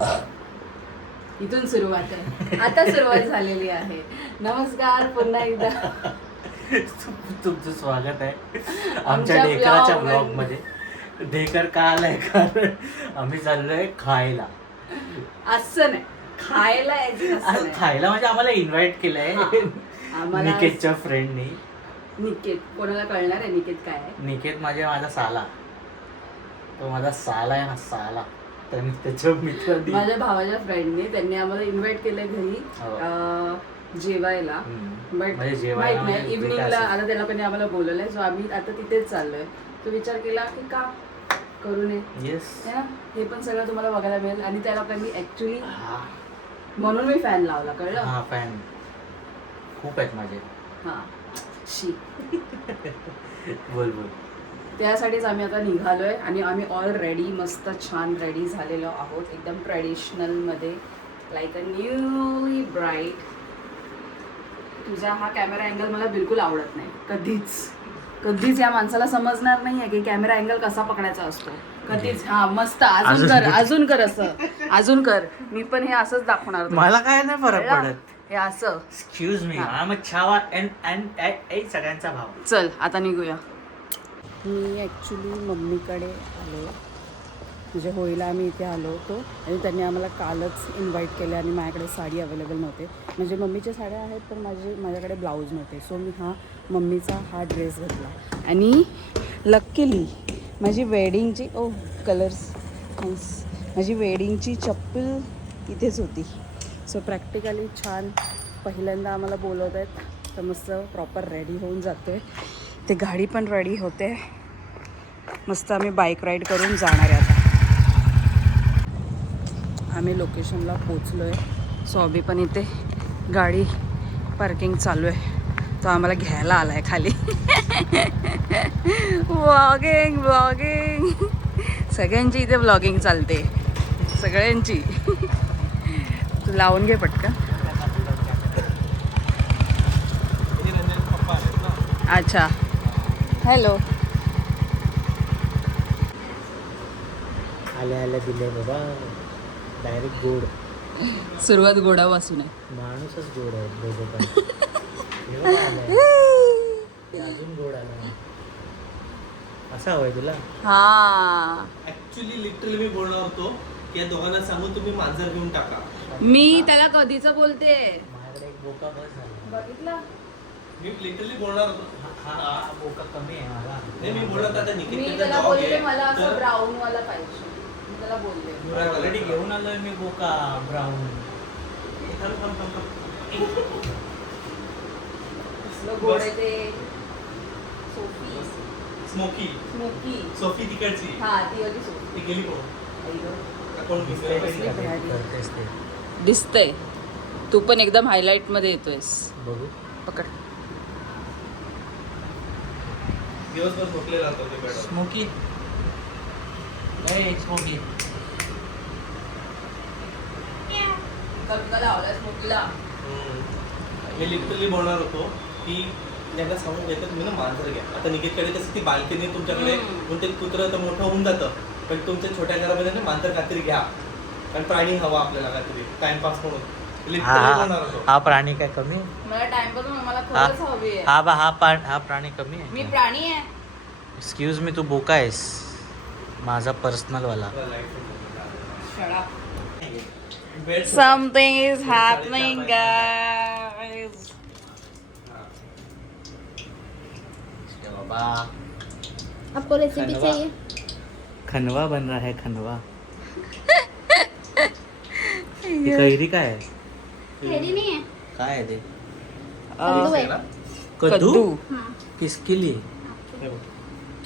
इथून सुरुवात आहे, आता सुरुवात झालेली आहे. नमस्कार पुन्हा एकदा तुमचं स्वागत आहे आमच्या ढेकराच्या ब्लॉग मध्ये. ढेकर का आलाय कारण आम्ही चाललोय खायला. असं नाही, खायला यायचं असं नाही. खायला म्हणजे आम्हाला इन्व्हाइट केलंय आम्हाला निकेतच्या फ्रेंडनी. निकेत कोणाला कळणार आहे निकेत काय आहे? निकेत माझा साला, तो माझा साला आहे ना, साला. त्यांनी त्याच्या मित्रांनी माझ्या भावाच्या फ्रेंडने त्यांनी आम्हाला इन्व्हाइट केलंय घरी जेवायला. बट म्हणजे जेवायला माहित म्हणजे नाही इव्हिनिंगला आता त्या लोकांनी आम्हाला बोलवलंय, सो आम्ही आता तिथेच चाललोय. तो विचार केला की का करू नये, येस. हे पण सगळं तुम्हाला बघायला मिळेल. आणि त्या लोकांनी ऍक्च्युली म्हणून मी फॅन लावला, कळलं? हा, फॅन खूप आहेत माझे. हा शी बोल बोल. त्यासाठीच आम्ही आता निघालोय आणि आम्ही ऑलरेडी मस्त छान रेडी झालेलो आहोत, एकदम ट्रेडिशनल मध्ये, लाईक अ न्यूली ब्राईट. तुझा हा कॅमेरा अँगल मला बिलकुल आवडत नाही. कधीच या माणसाला समजणार नाहीये की कॅमेरा अँगल कसा पकडायचा असतो. कधीच. हा मस्त, अजून कर असं, अजून कर. मी पण हे असंच दाखवणार तुला. मला काय नाही फरक पडत. हे असं. Excuse me, I am a छावा अँड सगळ्यांचा भाव. चल आता निघूया. मी ॲक्च्युली मम्मीकडे आलो, म्हणजे होळीला आम्ही इथे आलो होतो आणि त्यांनी आम्हाला कालच इन्व्हाइट केले आणि माझ्याकडे साडी अवेलेबल नव्हते. म्हणजे मम्मीच्या साड्या आहेत पण माझ्याकडे ब्लाऊज नव्हते. सो मी मम्मीचा हा ड्रेस घेतला आणि लकीली माझी वेडिंगची कलर्स माझी वेडिंगची चप्पल इथेच होती. सो प्रॅक्टिकली छान पहिल्यांदा आम्हाला बोलवत आहेत, तर मस्त प्रॉपर रेडी होऊन जातो आहे. ते गाडी पण रेडी होते. मस्त आम्ही बाईक राईड करून जाणार आहे आता. आम्ही लोकेशनला पोचलो आहे. सो अभि पण इथे गाडी पार्किंग चालू आहे, तो आम्हाला घ्यायला आला आहे खाली. व्लॉगिंग सगळ्यांची इथे व्लॉगिंग चालते, सगळ्यांची. तू लावून घे पटकन. अच्छा, हॅलो. आल्या दिले बाबा, डायरेक्ट गोड. सुरुवात गोडापासून आहे. माणूसच गोड आहे दोघं पण. अजून गोड आला. असा हवाय तुला? हा, ऍक्च्युली लिटरली मी बोलणार होतो की या दोघांना सांगून तुम्ही मांजर घेऊन टाका. मी त्याला कधीच बोलते. माझ्याकडे एक बोका बस झाला. बघितलं? मी लिटरली बोलणार होतो. हा बोका कमी आहे मला. नाही, मी बोलत आता मी निकेतचा त्याला जॉब बोलले आहे मला असं तर ब्राऊन वाला पाहिजे. मी त्याला बोलले ऑलरेडी घेऊन आलोय मी बोका ब्राऊन. कसलं गोड आहे ते. Sophie smoky smoky. सोफी तिकडची हा, ती होती सोफी. ती गेली कोण कोण करतेस ते. दिसतंय. तू पण एकदम हायलाइट मध्ये येतोयस. बघू. पकड. दिवसभर झोपलेला होता ते बेडवर. स्मोकी. ए स्मोकी. लावलाय स्मोकीला. मी लिटरली बोलणार होतो की यांना सांगून घेतात तुम्ही ना मांजर घ्या. आता निकेतकडे कसं ती बाल्कनी तुमच्याकडे म्हणून ते कुत्रं तर मोठं होऊन जातं, पण तुमच्या छोट्या घरामध्ये ना मांजर काहीतरी घ्या, कारण प्राणी हवा आपल्याला काहीतरी टाइमपास म्हणून. लिटरली बोलणार होतो. हा प्राणी काय कमी आहे? मला टाइमपास मला खरंच हवी आहे. हा प्राणी कमी मी आहे. प्राणी आहे. एक्सक्यूज मी, तू बोका आहेस माझा पर्सनल वाला. Something is happening, guys. बाबा, आपको रेसिपी चाहिए? खनवा बन रहा है, खनवा. कैरी काय आहे? कैरी नहीं है, काय आहे ते? कद्दू है. कद्दू. हाँ, किसके लिए?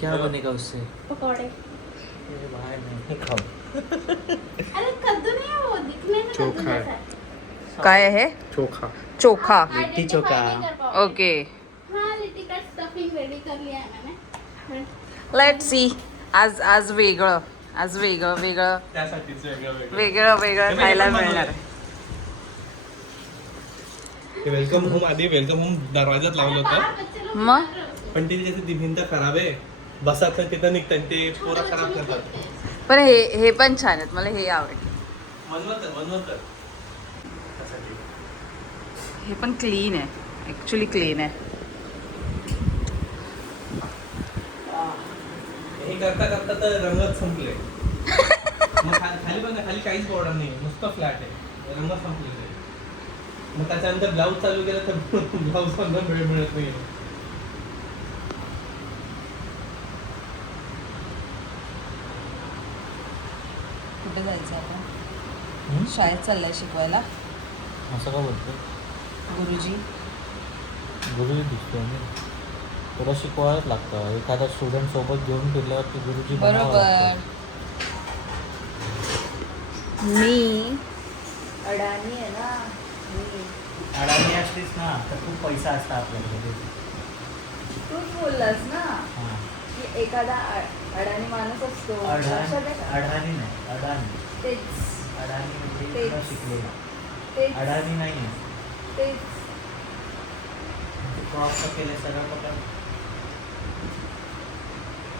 क्या बनेगा उससे? पकौड़े. अरे भाई नहीं खाओ. अरे कद्दू नहीं है, वो दिखने में कद्दू जैसा है. काय आहे? चोखा. चोखा. लिट्टी चोखा. Identify नहीं कर पाओगे. ओके, हाँ, लिट्टी का स्टफिंग रेडी कर लिया है मैंने. Let's see. आज वेगळं त्यासाठीच वेगळं खायला मिळणार. वेलकम होम आधी वेलकम होम दरवाजात लावलं होतं, बाहर बच्चे लोग मग बाहर रहो. पण ती ती भिंत खराब आहे, बसाचं तिथं निघतात ते पोरं खराब करतात. पण हे पण छान आहेत, मला हे आवडलं. वनवर हे पण क्लीन आहे, ॲक्च्युली क्लीन आहे. हे करता करता तर रंगच संपले. मग खाली बघ ना, खाली काहीच बॉर्डर नाही, नुसतं फ्लॅट आहे, रंग संपलेले. मग त्याच्यानंतर ब्लाऊज चालू केला तर ब्लाऊज वेळ मिळत नाही. कुठे जायचं आपण? शाळेत चाललंय शिकवायला. असं का बोलतो? गुरुजी गुरुजी दिसतो मी, तुला शिकवायलाच लागतं. एखादा स्टुडंट सोबत घेऊन फिरल्यावर ते गुरुजी बनावं बरोबर. लागतं. मी अडाणी आहे ना. मी अडाणी असलीस ना तर खूप पैसा असता आपल्याकडे. तूच बोललास ना हां. की एखादा अडाणी माणूस असतो. लक्षात आहे का? अडाणी नाही, अडाणी. तेच अडाणी म्हणजे तेच. न शिकलेला. तेच अडाणी नाही आहे. तेच. क्रॉस केले सगळं पकड,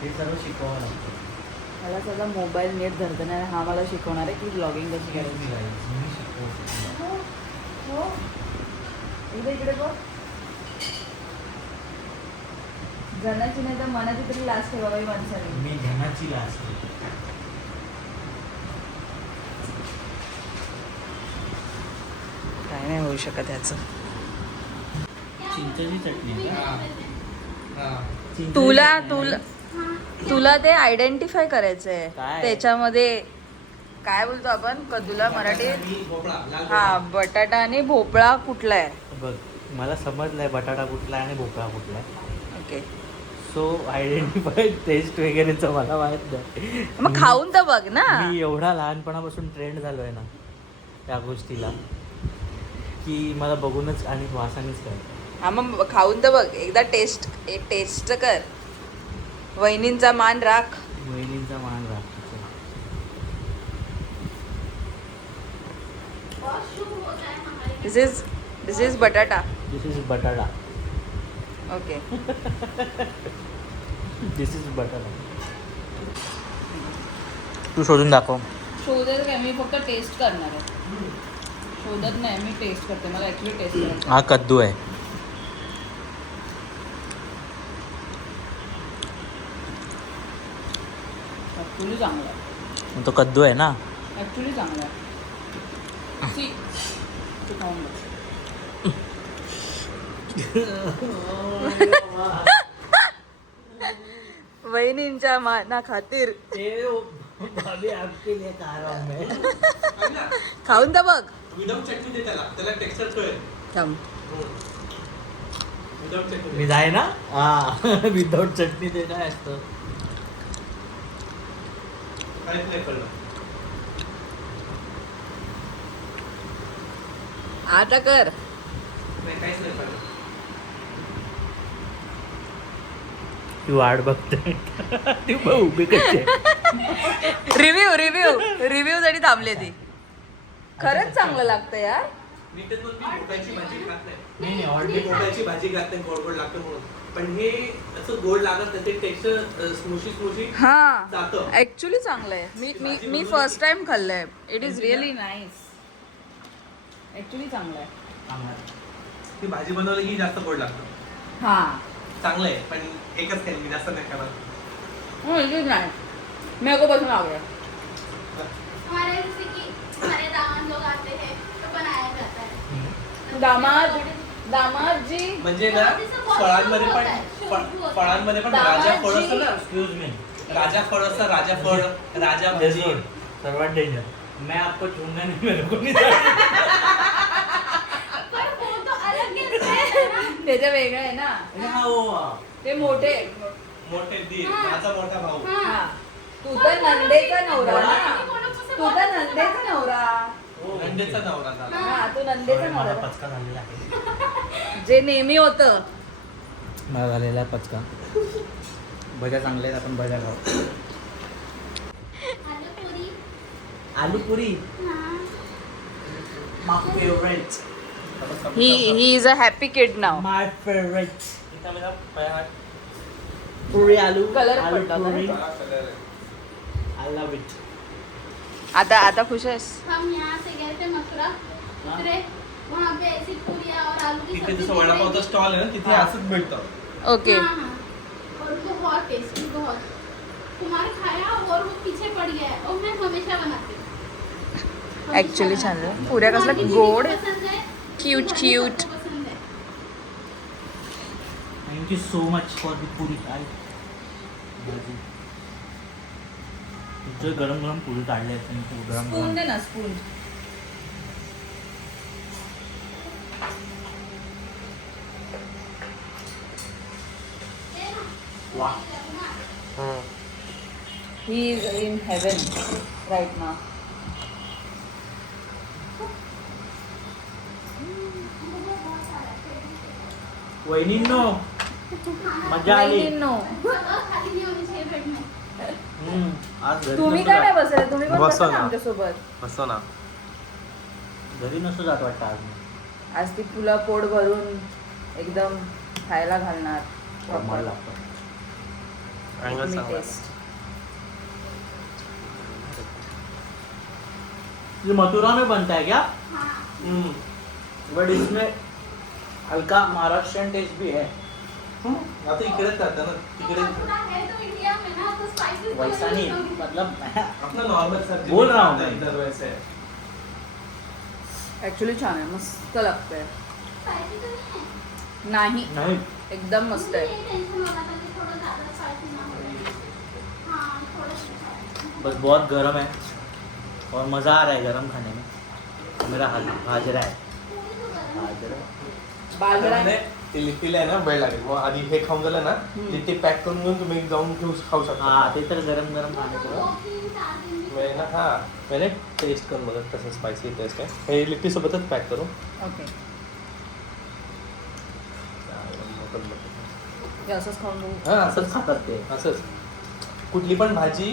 हे सर्व शिकवावं लागतं. मला सगळा मोबाईल नीट धरता नाही. हा मला शिकवणार आहे की ब्लॉगिंग कशी करायची. मी शिकवतो. हो एकदा इकडे बघ. जनाची नाही तर मनाची तरी लाच ठेवावी माणसाने. मी धनाची लाच आहे. काय नाही होऊ शकत ह्याचं. चिंचेची चटणी का? चिंचेची तुला चटणी तुला नाही. तुला ते आयडेंटिफाय करायचंय काय? त्याच्यामध्ये. काय बोलतो आपण कदूला मराठीत? हा, बटाटा आणि भोपळा कुठला आहे? बघ, मला समजलंय बटाटा कुठला आहे आणि भोपळा कुठला आहे. ओके, सो आयडेंटिफाय टेस्ट वगैरेचं मला माहित नाही. मग खाऊन तर बघ ना. मी एवढा लहानपणापासून ट्रेंड झालोय ना त्या गोष्टीला की मला बघूनच आणि वासानेच कळतं. हा, मग खाऊन तर बघ. एकदा टेस्ट कर. वहिनींचा मान राख. वहिनींचा मान राखतो. दिस इज बटाटा. दिस इज बटाटा. ओके. दिस इज बटाटा. तू शोधून दाखव. शोधत काय, मी फक्त टेस्ट करणार आहे. शोधत नाही, मी टेस्ट करते. मला ॲक्च्युली टेस्ट करायचं. हा कद्दू आहे. ॲक्च्युली चांगला आहे. तो कद्दू आहे ना. ॲक्च्युली चांगला आहे. सी, तू खाऊन बघ. वहिनींच्या माना खातीर खाऊन तर बघ. विदाउट चटणी दे त्याला टेक्स्चर कळेल. थांब. विदाउट चटणी मी जाय ना. हा, विदाउट चटणी ते काय असतं. काहीच नाही कळलं. आता कर. नाही, काहीच नाही कळलं. ती वाट बघते. ती उभी कशी. रिव्ह्यू साठी थांबले ती. खरंच चांगलं लागतं यार. मी तर दोन भोपळ्याची भाजी खात नाही. नाही मी ऑलरेडी भोपळ्याची भाजी खात नाही, गोड गोड लागतं म्हणून. पण हे असं गोड लागत नाही, ते टेक्स्चर स्मुशी हा, जातं. ऍक्च्युली चांगलं आहे. मी फर्स्ट टाइम खाल्लंय. It is really nice. Actually चांगलं आहे. ती भाजी बनवली की जास्त गोड लागतं. हा, चांगलं आहे, पण एकच खाईल मी, जास्त नाही खाणार. It is nice. मेरे को पसंद आ गया. हमारे जैसे कि हमारे दामाद लोग आते हैं तो बनाया जाता है. दामाद जी. म्हणजे ना फळांमध्ये पण राजा फळ असतं ना. Excuse me. राजा फळ असतं, राजा फळ, राजा भाजी. सर्वात डेंजर. मैं आपको छूंगा नहीं, मेरे को नहीं. पर वो तो अलग है ना. त्याचं वेगळं आहे ना. ते मोठे. मोठे दीर, माझा मोठा भाऊ. हा, तू तर नंदेचा नवरा ना. तू तर नंदेचा नवरा. नंदेचा नवरा झाला. हा, तू नंदेचा मला नवरा. पचका झालेला आहे. जे नेहमी होतं. मला झालेला आहे पचका. भज्या चांगल्या आहेत, आपण भज्या खाऊ. आलू पूरी. आलू पुरी. हाँ. My favourite. He is a happy kid now. My favourite. Puri आलू. Color आलू पडला होता पुरी. ना. हा, कलर आहे. I love it. आता खुश आहेस? हम यहाँ से गए थे मथुरा, उतरे वहाँ पे ऐसी पूरियाँ और आलू की तिथे सब्जी जसं दे रहे वडापावचा थे। स्टॉल आहे ना तिथे असंच भेटतं. ओके. हाँ, हाँ। और बहुत टेस्टी, बहुत कुमार खाया और वो पीछे पड़ गया है और मैं हमेशा बनाती हूँ. ऍक्च्युली छान हमेशा आहे. पुऱ्या कसल्या कुमार की गोड, दीदी को पसंद है, क्यूट तो क्यूट. सबको पसंद है. Thank you so much for the puri. काय तुझं गरम गरम पुरी काढले गरम स्पून गरम. दे ना स्पून. वा. He is in heaven right now. वहिनींनो मजा आली. वहिनींनो, जगह खाली नहीं होनी चाहिए बेड में. आज घरी तुम्ही नसतो काय नाही जात. बसले? तुम्ही पण बसा बसा ना ना. आमच्यासोबत. असं ना. घरी नसतो जात वाटतं आज मी. आज ती तुला पोट भरून एकदम खायला घालणार. मला लागतं. अँगल मी चांगला. टेस्ट. ये मथुरा में बनता है क्या? हम्म. बट इसमें हल्का महाराष्ट्रियन टेस्ट भी है. आता इकडेच राहतं ना तिकडे मथुरा है तो इंडिया में ना, तो spices तो वैसा वही नहीं होगी. मतलब आपला नॉर्मल सब्जी बोल रहा हूँ मैं. इधर वैसे है. ऍक्च्युली छान आहे, मस्त लागतंय. Spicy तो नहीं है. नाही, नहीं एकदम मस्त मुझे आहे. ये टेंशन हो रहा था कि थोड़ा ज़्यादा spicy ना हो जाए. हाँ, थोड़ा सा. बस बहुत गर्म है और मज़ा आ रहा है गर्म खाने में. मेरा हाथ हाजरा है. पूरी तो गरम है. हाजरा. बाजरा त्यामध्ये ते लिपीला आहे ना वेळ लागेल. मग आधी हे खाऊन झालं ना ते पॅक करून घेऊन तुम्ही जाऊन खाऊ शकता. हाँ ते तर गरम गरम खाने को. 2-3-4 दिन भी मैं ना हा मैंने टेस्ट करून बघत कसं स्पायसी टेस्ट आहे. हे लिपी सोबतच पॅक करू. ओके. हे असंच खाऊन बघू. हा असंच असंच खातात ते. असंच कुठली पण भाजी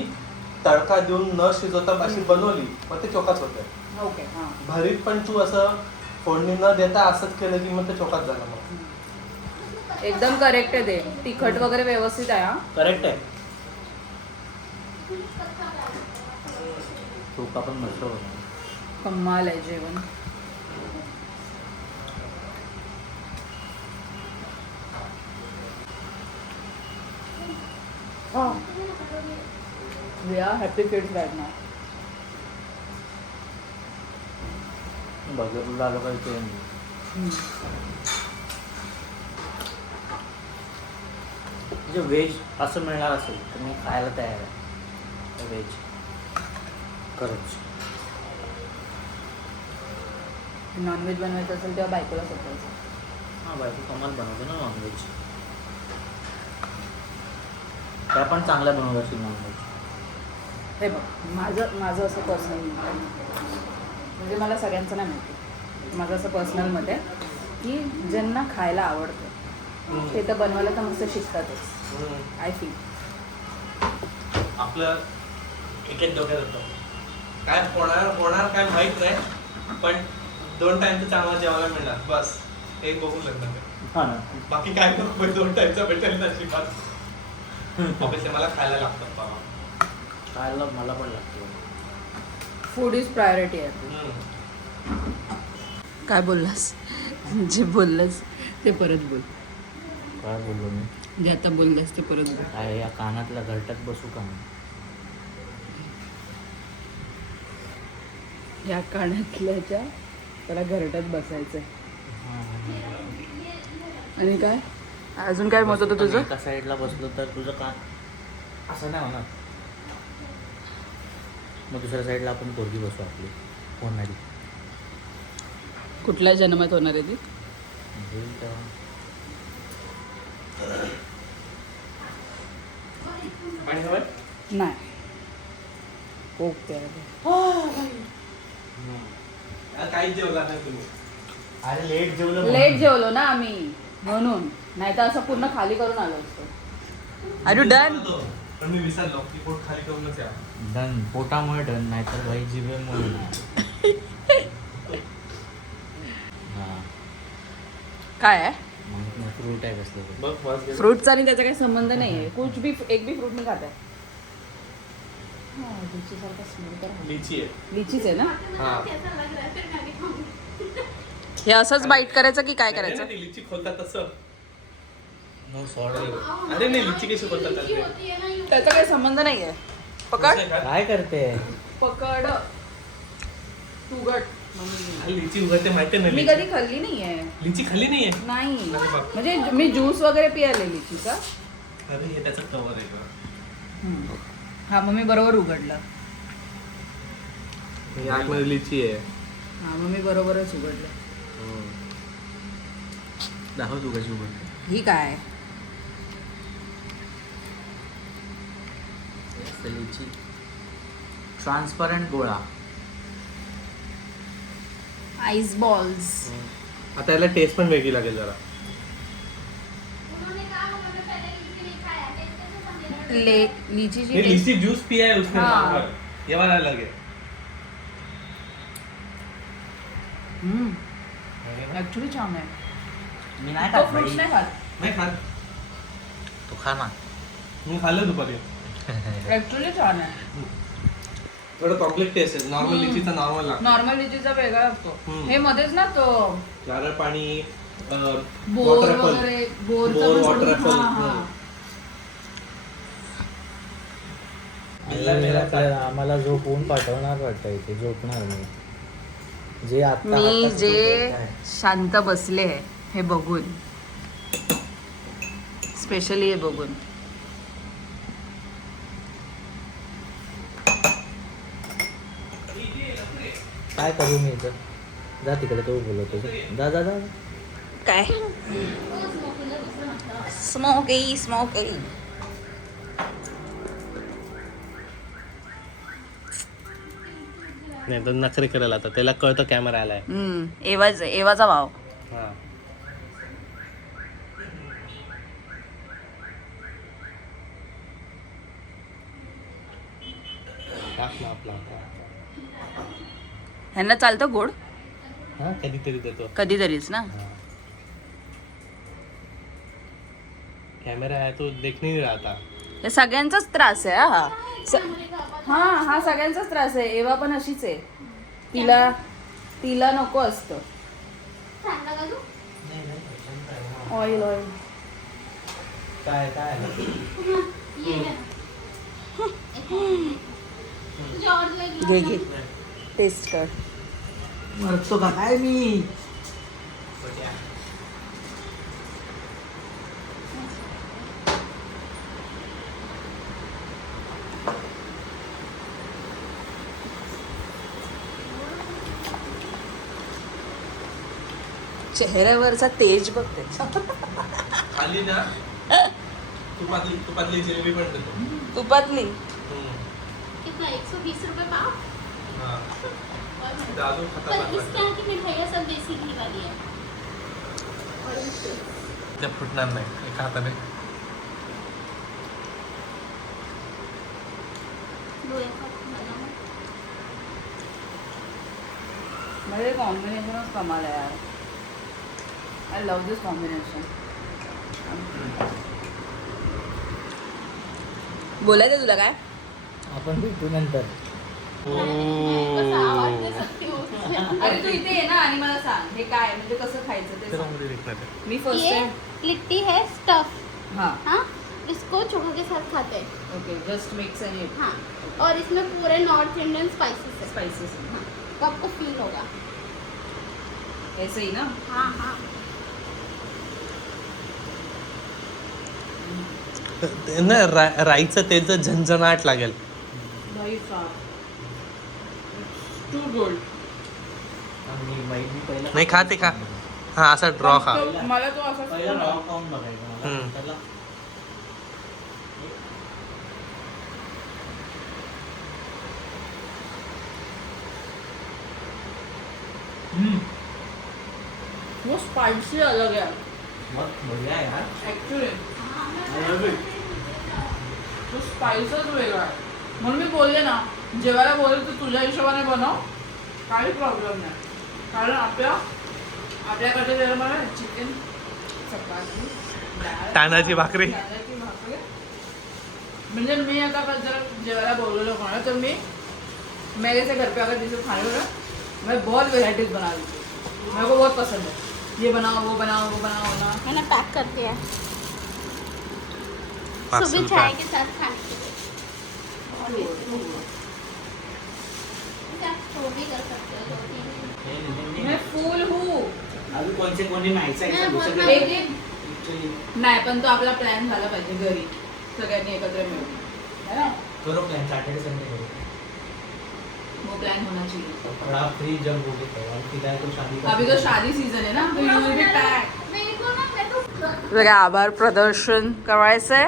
तडका देऊन न शिजवता अशी बनवली मग ते चोकाच होते. ओके. हां. भरीत पण तू असं फोडणी न देता असंच केलं की मग ते चोकाच झालं. मग एकदम करेक्ट आहे ते. तिखट वगैरे व्यवस्थित आहे. हा. करेक्ट आहे. चोखा पण मस्त होता. कमाल आहे जेवण. We are happy kids right now. बघा आलो काही ते म्हणजे व्हेज असं मिळणार असेल तर मी खायला तयार आहे. व्हेज खरंच. नॉनव्हेज बनवायचं असेल तेव्हा बायकोला सोपवायचं. हां बायको कमाल बनवते ना नॉनव्हेज. त्या पण चांगल्या बनवत असेल नॉनव्हेज. हे बघ, माझं असं पर्सनल मत आहे, म्हणजे मला सगळ्यांचं नाही माहिती, माझं असं पर्सनल मत आहे की ज्यांना खायला आवडतं ते तर बनवायला तर मस्त शिकतातच. आय फील आपलं एक डोक्यात होतं काय होणार काय माहित नाही पण 2 टाइमचं चांगलं जेवायला मिळणार बस. एक बघून लग्न कर. हां ना. बाकी काय करू 2 टाइमचं भेटेल नशिबात. ऑब्विसली मला खायला लागतं बाबा. खायला मला पण लागतं. फूड इज प्रायोरिटी आहे. काय बोललास? जे बोललास ते परत बोल. काय बोललो मी? जे आता बोललास ते परत बोल. काय या कानातल्या घरट्यात बसू का मी? या कानातल्याच्या त्याला घरट्यात बसायचंय. आणि काय अजून काय मत होतं तुझं? एका साईडला बसलो तर तुझं कान असं नाही होणार. मग दुसऱ्या साईडला आपण पोरगी बसू आपली होणारी. कुठल्या जन्मात होणार आहे ती? होईल तेव्हा. आणि हवंय? नाही. कोक प्यायला. काहीच जेवला नाही तुम्ही. अरे लेट जेवलं लेट जेवलो ना आम्ही म्हणून, नाही तर असं पूर्ण खाली करून आलो असतो. Are you done? पण मी विसरलो की पोट खाली करूनच या. डन. पोटामुळे डन नाही तर भाई जिभेमुळे नाही. हां काय आहे? मग फ्रूट आहे कसलं ते. बघ बस गेलं. फ्रूटचा आणि त्याचा काही संबंध नाही आहे. कुछ भी एक भी फ्रूट नाही खाता है. लिचीसारखा स्मेल तर आहे. लिची आहे. लिचीच आहे ना. हाँ. कैसा लग रहा है फिर मैं भी खाऊंगी. हे असंच बाईट करायचं की काय नाही, करायचं? नाही, लिची खोलतात तसं. No sorry. अरे नाही, लिची कशी बोलतात लिची त्याला? होती है ना यूं. त्याचा काही संबंध नाहीये. पकड काय करते? पकड तुगट. हा, लिची उगवते माहिती नाही. मी कधी खाल्ली नाहीये. लिची खाल्ली नाहीये. नाही अरे बाप. म्हणजे मी ज्यूस वगैरे पियाले लिचीचा. अरे हे त्याचं कवर आहे का? हा मग मी बरोबर उघडलं. ही आतमध्ये लिची आहे. हा मग मी बरोबरच उघडलं. दाखव तू कशी उघडते. ही काय? ट्रान्सपरंट गोळा. Ice balls. आता याला टेस्ट पण वेगळी लागेल जरा. उन्होंने कहा उन्होंने पहले लिची नहीं खाया, टेस्ट कैसे समझेगा? लीचीची ये टेस्ट. लिची जूस पिया है उसने. हाँ. ये वाला अलग है. ऍक्च्युली छान आहे. मी नाही तो खात फ्रुट्स बाई. नाही खात. नाही खात. तू खा ना. मी खाल्लं दुपारी. ऍक्च्युली छान आहे. थोडं कॉम्प्लेक्स टेस्ट आहे. नॉर्मल लिचीचा नॉर्मल लागतो. नॉर्मल लिचीचा वेगळा असतो. हम्म. हे मध्येच ना तो नारळ पाणी, बोर वॉटर ऍपल. वगैरे बोरचा बोर, पण वॉटर सोडून- ऍपल. हा, हा. आम्हाला झोपवून पाठवणार वाटतं इथे. झोपणार मी. जे आता मी जे शांत बसले आहे हे बघून, स्पेशली हे बघून. काय करू मी इथं? जा तिकडे तो बोलवतो. जा जा जा. काय वो स्मोकिंग है, दूसरा मतलब. Smoky smoky. नाही तर नखरे करायला आता त्याला कळतं कॅमेरा आलाय. एवाचा भाव. हा. टाक ना आपला. ह्यांना चालतं गोड हा कधीतरी देतो. कधीतरीच ना. कॅमेरा आहे तो देखणे नाही राहता. हे सगळ्यांचाच त्रास आहे हा. मुझे कहा हा हा सगळ्यांचाच त्रास आहे. एवा पण अशीच आहे. तिला नको असतं छान लगा तू. Oil oil. काय काय ये है. तुझे और जो एक घे घे टेस्ट कर. मरतो का काय मी? चेहऱ्यावरचा तेज बघ त्याचा. खाली ना तुपातली जिलेबी पण देतो. तुपातली. कितना 120 रुपए पाव. हा. और दादू पर खतरनाक इस तरह की मिठाइयाँ सब देसी घी वाली है. और इससे त्या फुटणार नाही एका हाताने. लोहे का बनाना. म्हणजे कॉम्बिनेशनच कमाल आहे यार. I love this combination. बोलायचं तुला काय? आपण भेटू नंतर. बस आवाज दे सकती हूँ उससे. अरे तू इथे ये ना आणि मला सांग हे काय म्हणजे कसं खायचं ते सांग. मी फर्स्ट ये टाइम. लिट्टी है स्टफ. हाँ हाँ, इसको चोखा के साथ खाते हैं. Okay just mix end it. हाँ, और इसमें पूरे नॉर्थ इंडियन स्पाइसेस है. स्पाइसेस. तो आपको फील होगा. ऐसे ही ना. हाँ हाँ. ना राईचं तेलचं झणझणाट लागेल. भाई साहब टू गुड. मी पहिला नाही खा ते खा. हा असा ड्रॉ खा. मला तो असा पहिला रॉ खाऊन बघायचा मला. हम्म. त्याला वो स्पाइसी अलग है मग बढिया आहे यार. ऍक्च्युली. तो स्पाइसच वेगळा आहे. म्हणून मी बोलले ना जेवायला बोलले तर तुझ्या हिशोबाने बनव. काही प्रॉब्लेम नाही. कारण आपल्याकडे जर मला चिकन चपाती डाळ, तांदळाची भाकरी. तांदळाची भाकरी म्हणजे मी आता कल जरा जेवायला बोलवलं कोणाला तर मी मेरे से घर पे अगर जिसे खाने हो ना मैं बहुत वेराइटीज बना लेती हूँ मेरे को बहुत पसंद है ये बनाओ वो बनाओ वो बनाओ ना मैंने पैक कर दिया है सुबह चाय के साथ खाने के लिए तो भी कर सकते हो 2-3 मैं फूल हूँ अजून कोणचे कोणी नाहीच आहे नाही, सगळे- नाही. एक नाही पण तो आपला प्लॅन झाला पाहिजे घरी सगळ्यांनी एकत्र मिळून है ना करो प्लॅन सॅटर्डे संडे करो वो प्लान होना चाहिए बड़ा फ्री जब हो गया और फिलहाल तो शादी का अभी तो शादी सीजन है ना तो यू विल बी पैक मेरे को ना मैं तो बघा आभार प्रदर्शन करायचंय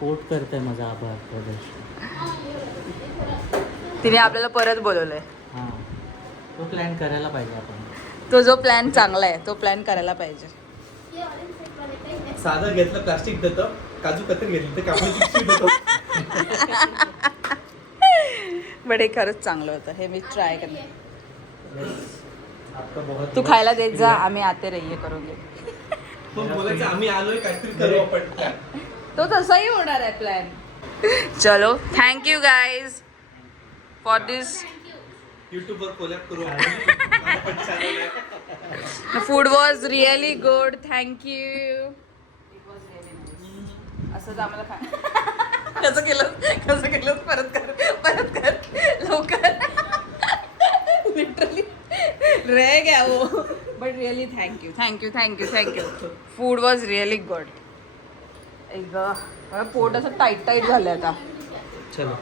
पोट करतंय माझा आभार प्रदर्शन तिने आपल्याला परत बोलवलंय हां तो प्लॅन करायला पाहिजे आपण तो जो प्लॅन चांगला आहे तो प्लॅन करायला पाहिजे ये ऑरेंज सेट वाले का ही है साधं घेतलं प्लास्टिक देतं काजू कतरी घेतली तर कापडाची पिशवी देतो बट हे खरंच चांगलं होतं हे मी ट्राय करणार आपका बहुत तू खायला देत जा आम्ही आते रहिये करून घे मग बोलायचं आम्ही आलोय काहीतरी करू आपण तो तसाही होणार आहे प्लॅन चलो थँक्यू गाईज फॉर दिस युट्यूबवर कोलॅब करू आपण channel आहे. Food was really good thank you असंच आम्हाला खा कसं केलं परत कर लवकर लिटरली रह गया वो but really thank you food was really good एक पोट असं टाईट झालं आता चलो